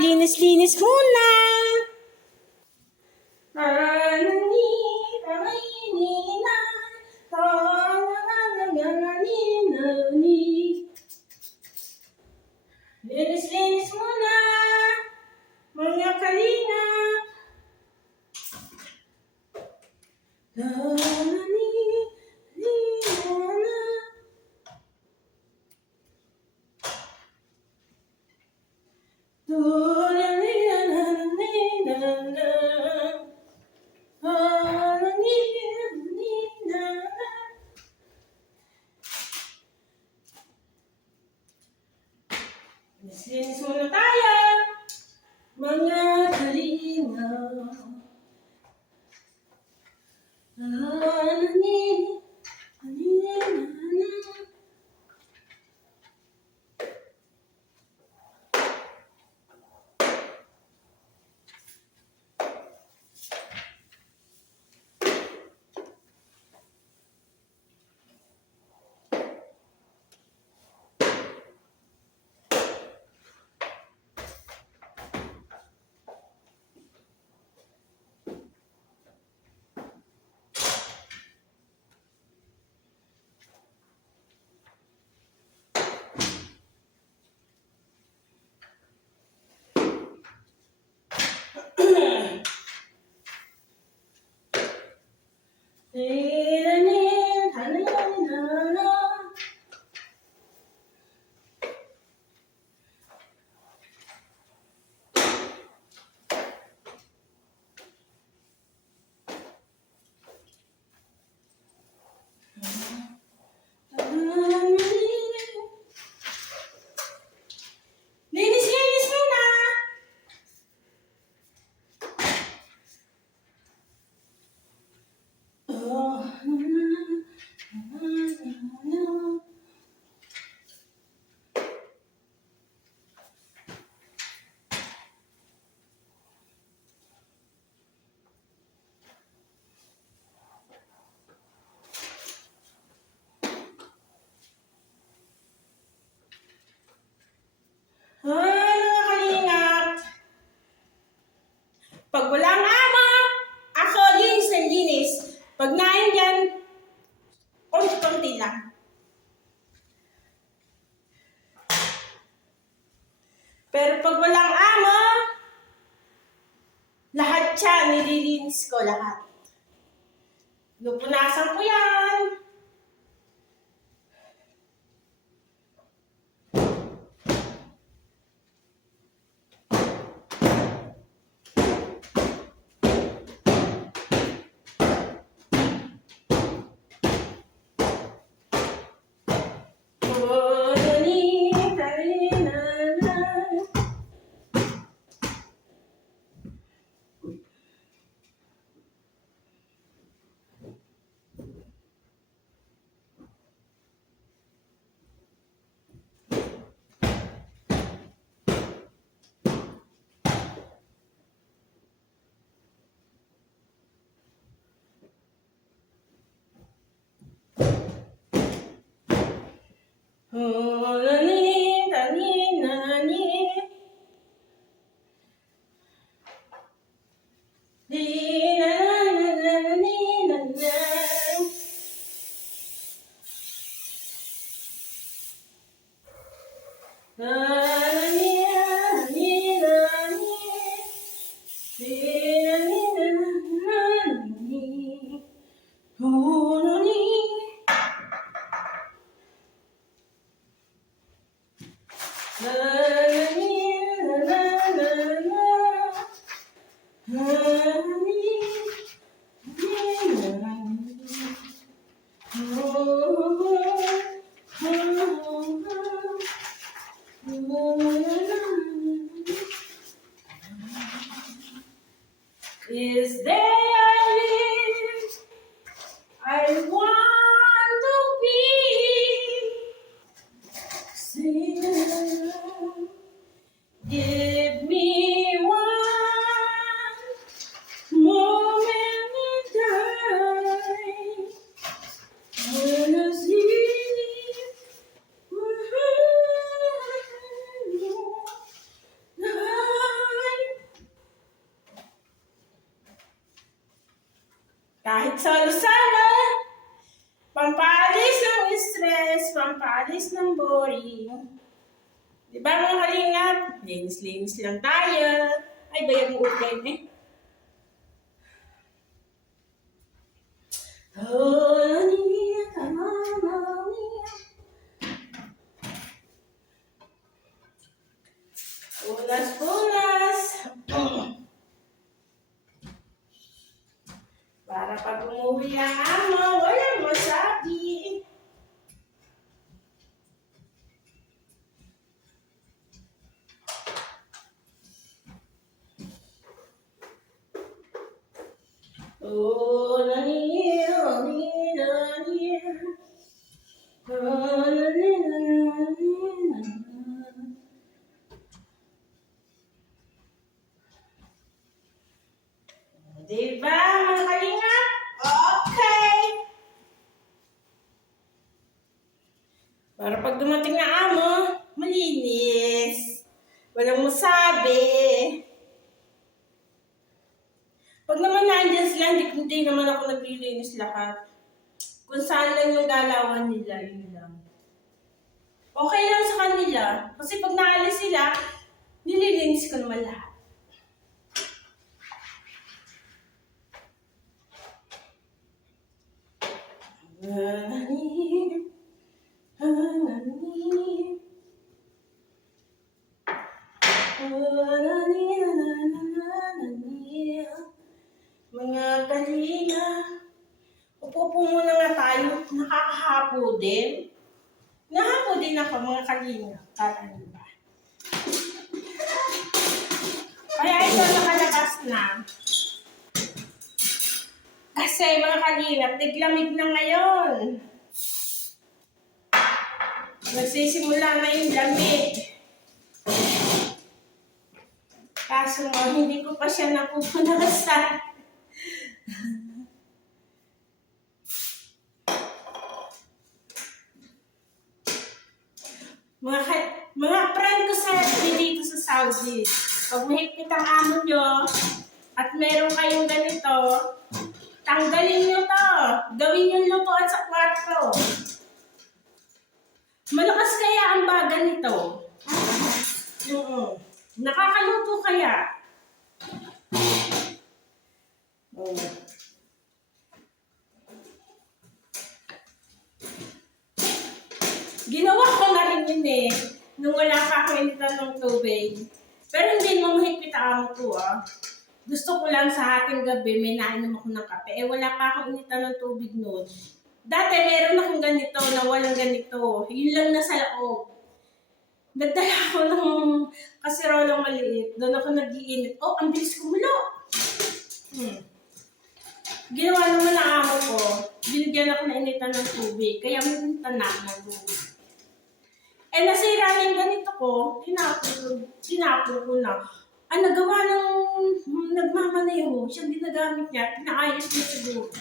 linis-linis muna. Linis-linis muna, mga kalingap. Linis muna tayo, mga kalingap. Linis-linis muna. Ay, mga kalingap. Pag walang ama, ako linis ng linis. Pag naindyan, konti-konti lang. Pero pag walang ama, lahat siya, nililinis ko lahat. Lupunasan ko yan. Is there I live, I want to be sing. Give me one moment in time when I see Kahit salo-salo, pampalis ng stress, pampalis ng boring. Di ba mga kalingap? Linis-linis lang tayo. Ay, bayag mo ulit eh. Oh, niya, mama, niya. Punas-punas. Para pag umuwi ang amo, walang masabi. Oh, naniya, naniya, naniya. Oh, naniya, naniya. Diba, mga kalingap? Okay. Para pag dumating na amo, malinis. Walang masabi. Pag naman nandiyan sila, hindi naman ako naglilinis lahat. Kung saan lang yung galawan nila, yun lang. Okay lang sa kanila. Kasi pag naalis sila, nililinis ko naman lahat. Mga kalina, upo muna nga tayo, nakakahapo din. Nahapo din ako mga kalina, ano ba? Kaya ito nakalabas na. Kasi mga kalina, tiglamig na ngayon. Nagsisimula na yung lamig. Kaso mo, hindi ko pa siya napupunasan. Mga friend ko sa dito sa Saudi, pag mahigpit ang amo nyo at meron kayong ganito, tanggalin nyo to. Gawin yung lutuan sa kwarto. Malakas kaya ang baga nito. Nakakaluto kaya. Ginawa ko na rin yun eh, nung wala pa ako initan ng tubig. Pero hindi mo mahigpit ang amo ko Gusto ko lang sa ating gabi, may nainom ako ng kape. Wala pa akong initan ng tubig noon. Dati meron akong ganito na walang ganito. Yun lang nasa loob. Nagdala ako ng kasirolang maliit. Doon ako nag-iinit. Oh, ang bilis kumulo. Ginawa naman ng amo ko. Binigyan ako na initan ng tubig. Kaya may initan na ng tubig. Nasira na yung ganito ko. Tinapon ko na. Nagawa ng nagmamaneho. Siyang ginagamit niya. Pinaayos niya siguro.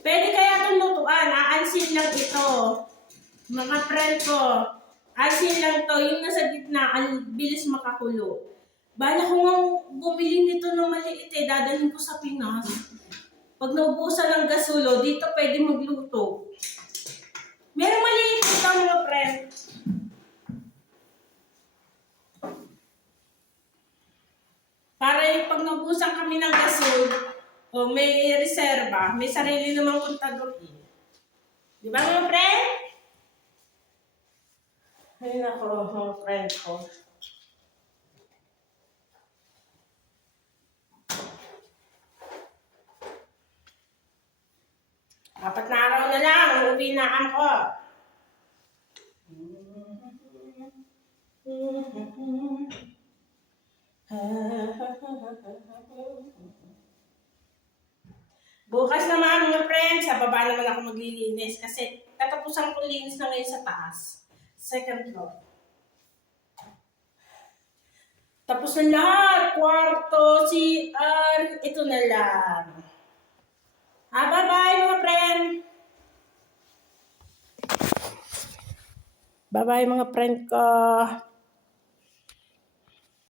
Pwede kaya itong lutuan. Aansin lang ito. Mga friend ko. Aansin lang to. Yung nasa gitna, ang bilis makakulo. Bala ko nga bumili nito ng maliit dadalhin ko sa Pinas. Pag naubusan ng gasulo, dito pwede magluto. Meron maliit ito mga friend. Para yung pag naubusan kami ng gasol, may reserba, may sarili namang kontador. Di ba mga friend? Ayun ako, mga friend ko. Apat na araw na lang, uuwi na ako. Bukas naman mga friends, sa baba naman ako maglilinis kasi tatapusan ko linis na ngayon sa taas. Second floor. Tapos na lahat, kwarto, CR, ito na lang. Bye-bye mga friend! Bye-bye mga friend ko.